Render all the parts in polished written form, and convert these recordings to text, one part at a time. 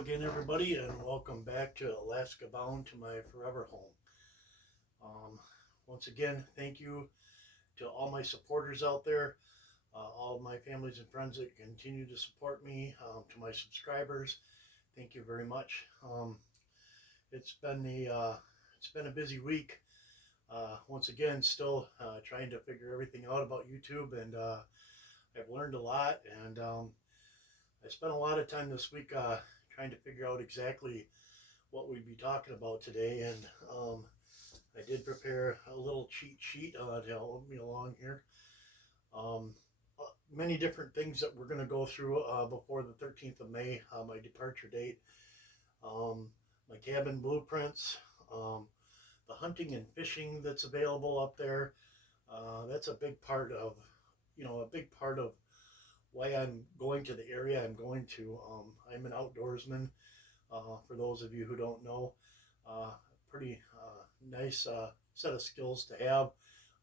again, everybody, and welcome back to Alaska Bound to my forever home. Once again, thank you to all my supporters out there, all of my families and friends that continue to support me, to my subscribers. Thank you very much. It's been a busy week. Once again, still trying to figure everything out about YouTube, and I've learned a lot, and I spent a lot of time this week trying to figure out exactly what we'd be talking about today, and I did prepare a little cheat sheet to help me along here. Many different things that we're going to go through before the 13th of May, my departure date, my cabin blueprints, the hunting and fishing that's available up there. That's a big part of, why I'm going to the area I'm going to. I'm an outdoorsman. For those of you who don't know, pretty nice set of skills to have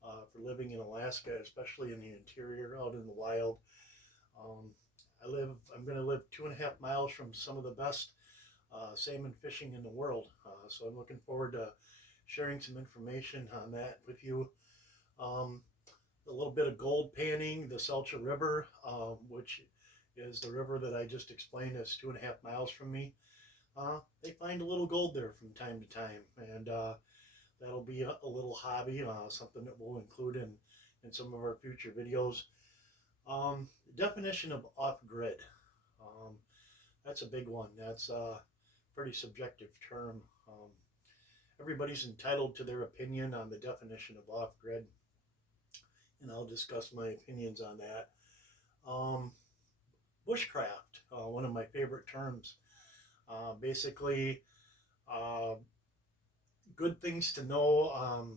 for living in Alaska, especially in the interior, out in the wild. I'm going to live 2.5 miles from some of the best salmon fishing in the world. So I'm looking forward to sharing some information on that with you. A little bit of gold panning, the Selcha River, which is the river that I just explained is 2.5 miles from me. They find a little gold there from time to time, and that'll be a little hobby, something that we'll include in some of our future videos. The definition of off-grid, that's a big one. That's a pretty subjective term. Everybody's entitled to their opinion on the definition of off-grid, and I'll discuss my opinions on that. Bushcraft, one of my favorite terms. Basically, good things to know,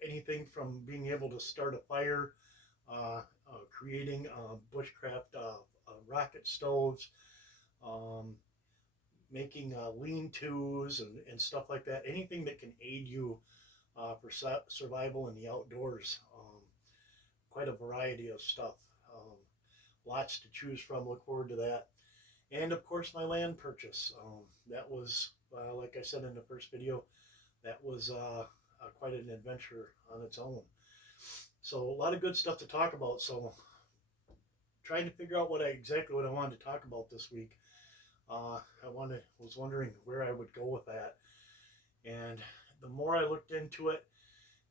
anything from being able to start a fire, creating bushcraft rocket stoves, making lean-tos and stuff like that. Anything that can aid you for survival in the outdoors. Quite a variety of stuff. Lots to choose from. Look forward to that. And of course, my land purchase. That was, like I said in the first video, that was quite an adventure on its own. So a lot of good stuff to talk about. So trying to figure out exactly what I wanted to talk about this week. Was wondering where I would go with that. And the more I looked into it,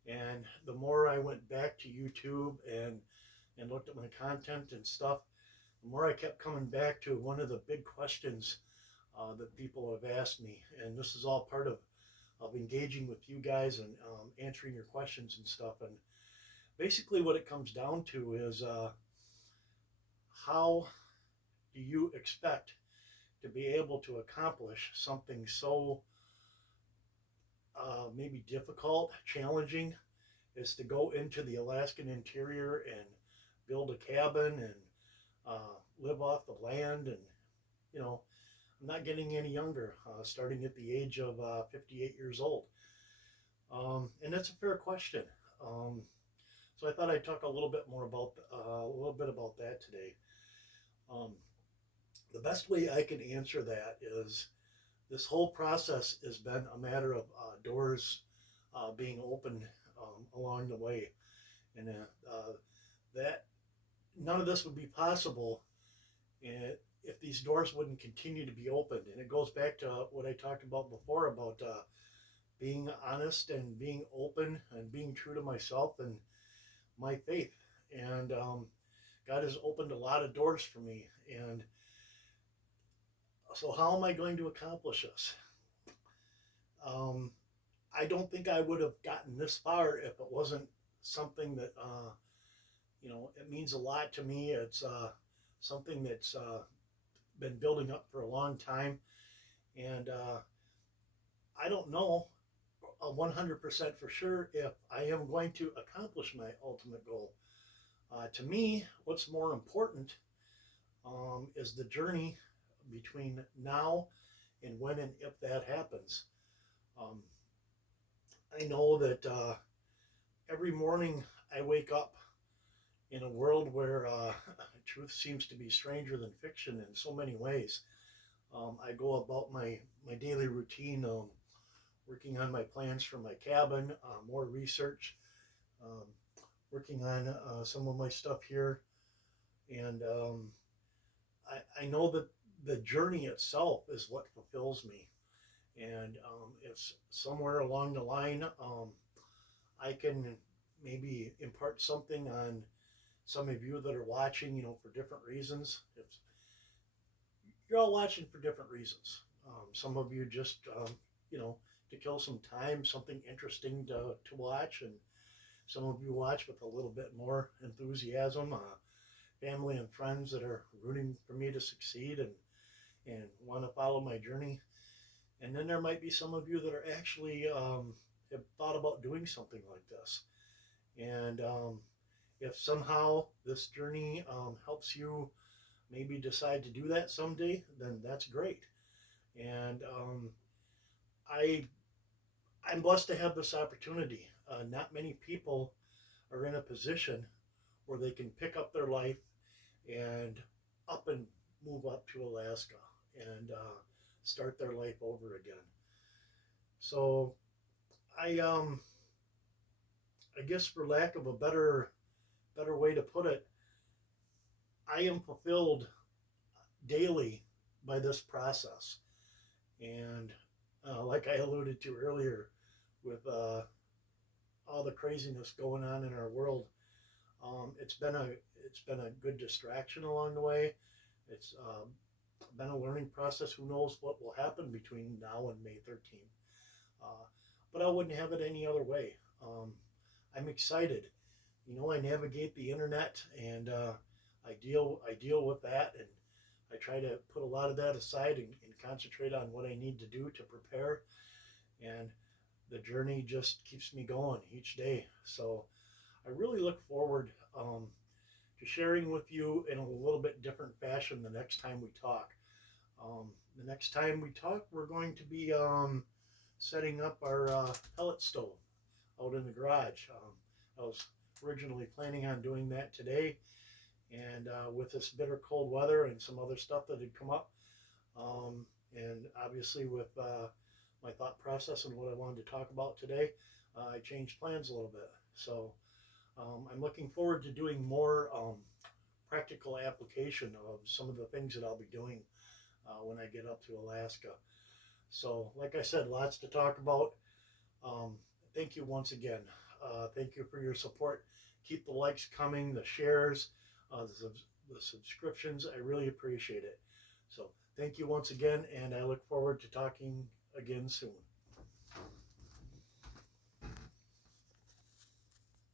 and the more I went back to YouTube and looked at my content and stuff, the more I kept coming back to one of the big questions that people have asked me. And this is all part of engaging with you guys and answering your questions and stuff. And basically what it comes down to is how do you expect to be able to accomplish something so maybe difficult, challenging, is to go into the Alaskan interior and build a cabin and live off the land. And, I'm not getting any younger, starting at the age of 58 years old. And that's a fair question. So I thought I'd talk a little bit about that today. The best way I can answer that is this whole process has been a matter of doors being opened along the way, and that none of this would be possible if these doors wouldn't continue to be opened. And it goes back to what I talked about before about being honest and being open and being true to myself and my faith. And God has opened a lot of doors for me. And so how am I going to accomplish this? I don't think I would have gotten this far if it wasn't something that, it means a lot to me. It's something that's been building up for a long time. And I don't know 100% for sure if I am going to accomplish my ultimate goal. To me, what's more important is the journey between now and when and if that happens. I know that every morning I wake up in a world where truth seems to be stranger than fiction in so many ways. I go about my daily routine, working on my plans for my cabin, more research, um, working on some of my stuff here. And I know that the journey itself is what fulfills me. And if somewhere along the line I can maybe impart something on some of you that are watching, for different reasons. If you're all watching for different reasons, some of you just, to kill some time, something interesting to watch, and some of you watch with a little bit more enthusiasm, family and friends that are rooting for me to succeed and want to follow my journey. And then there might be some of you that are actually have thought about doing something like this. And if somehow this journey helps you maybe decide to do that someday, then that's great. And I I'm blessed to have this opportunity. Not many people are in a position where they can pick up their life and up and move up to Alaska and start their life over again. So I I guess for lack of a better way to put it, I am fulfilled daily by this process. And like I alluded to earlier, with all the craziness going on in our world, it's been a good distraction along the way. It's been a learning process. Who knows what will happen between now and May 13th? Uh, but I wouldn't have it any other way. I'm excited. I navigate the internet and I deal with that, and I try to put a lot of that aside and concentrate on what I need to do to prepare. And the journey just keeps me going each day. So I really look forward to sharing with you in a little bit different fashion the next time we talk. The next time we talk, we're going to be setting up our pellet stove out in the garage. I was originally planning on doing that today, and with this bitter cold weather and some other stuff that had come up, and obviously with my thought process and what I wanted to talk about today, I changed plans a little bit. So I'm looking forward to doing more practical application of some of the things that I'll be doing when I get up to Alaska. So, like I said, lots to talk about. Um, Thank you once again. Thank you for your support. Keep the likes coming, the shares, the subscriptions. I really appreciate it. So, thank you once again, and I look forward to talking again soon.